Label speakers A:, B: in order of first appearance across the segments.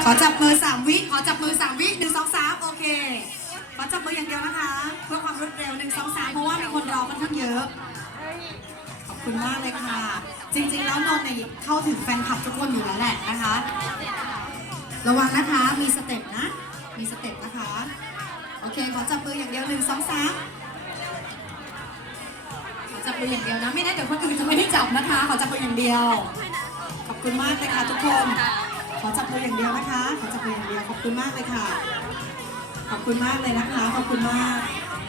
A: อจับมือ3 วิขอจับมือ3 วิ1 2 3โอเคขอจับมืออย่างเดียวนะคะเพื่อความรวดเร็ว1 2 3เพราะว่ามีคนรอค่อนข้างเยอะขอบคุณมากเลยค่ะจริงๆแล้วนนท์เนี่ยเข้าถึงแฟนคลับทุกคนอยู่แล้วแหละนะคะระวังนะคะมีสเต็ปนะมีสเต็ปนะคะโอเคขอจับมืออย่างเดียว1 2 3ขอจับมืออย่างเดียวนะไม่งั้นเดี๋ยวคนอื่นจะไม่ได้จับนะคะขอจับมืออย่างเดียวขอบคุณมากเลยค่ะทุกคนขอจับมืออย่างเดียวนะคะขอจับมืออย่างเดียวขอบคุณมากเลยค่ะขอบคุณมากเลยนะคะขอบคุณมาก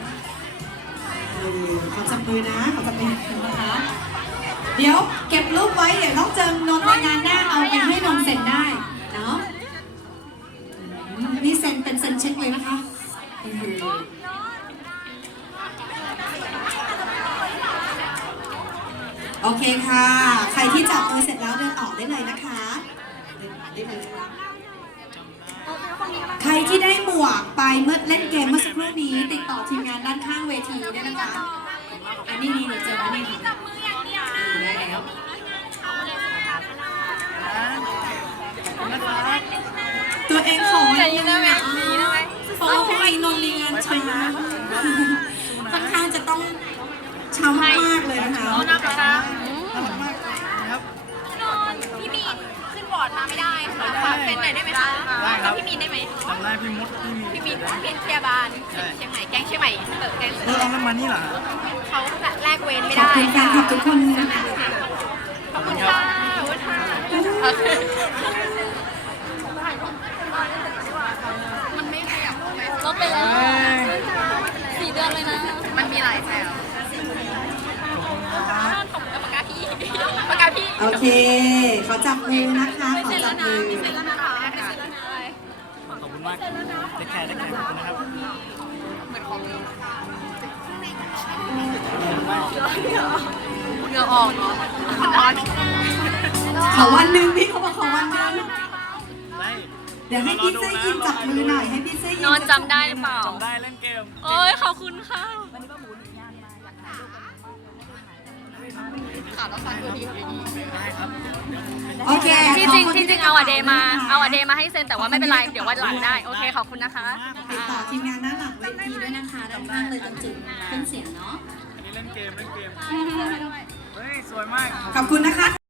A: ขอจับมือนะขอจับมือนะคะเดี๋ยวเก็บรูปไว้เดี๋ยวต้องเจอนนท์ในงานหน้าเอาไปให้นนท์เซ็นได้เนาะนี่เซ็นเป็นเซ็นเช็คเลยนะคะโอเคค่ะใครที่จับมือเสร็จแล้วเดินออกได้เลยนะคะเดินออกได้เลยใครที่ได้หมวกไปเมื่อเล่นเกมเมื่อสักครู่นี้ติดต่อทีมงานด้านข้างเวทีได้นะคะอันนี้นี่เจอแล้วนี่ค่ะได้แล้วตัวเองขออะไรนะแม่เพราะว่าไอ้นนท์มีงานช้าค่อนข้างจะต้องช้ามากเลยนะคะ
B: พี่มีนขึ้นบอร์ดมาไม่ได้ค่ะฝากเซ็นหน่อยได้ไหมคะกับพี่มีนได้ไหม
C: จำได้พี่มด
B: พี่มีนเป็นพยาบาลเชียงใหม่แก๊งเชียงใหม่แก๊ง
C: เอาแล้วมานี่เหรอ
B: เขาแบบแลกเวรไม่
A: ขอบ
B: ได้
A: คุณแฟนคลับทุกคน
B: ขอบคุณค่ะขอบคุณค่ะมันไม่ขยับลดไปแล้ว4 เดือนเลยนะมันมีหลายแถวปากกาพี่ปากกาพี่
A: โอเคขอจับมือนะคะขอจับมือ
C: ขอบคุณมากได้แค่ขอบคุณนะครับ
B: เหงื่อออกเนาะ
A: ขอวันหนึ่งพี่เขาบอกขอวันหนึ่งเดี๋ยวให้พี่เสื้อยินจับมือหน่อยให้พี่เสื้อยิน
B: นอนจำได้หรือเปล่า
C: จำได้เล่นเกม
B: โอ้ยขอบคุณค่ะข่าวแล้วฟังตัวดี
C: ได้ครับ
A: โอเค
B: จริงเอาอเดย์มาให้เซ็นแต่ว่าไม่เป็นไรเดี๋ยววันหลังได้โอเคขอบคุณนะคะ
A: ติดต่อทีมงานด้านหลังเวทีด้วยนะคะด้านข้างเลยตรงจุดเครื่องเสียงเนาะ
C: อันนี้เล่นเกมเฮ้ยสวยมาก
A: ขอบคุณนะคะ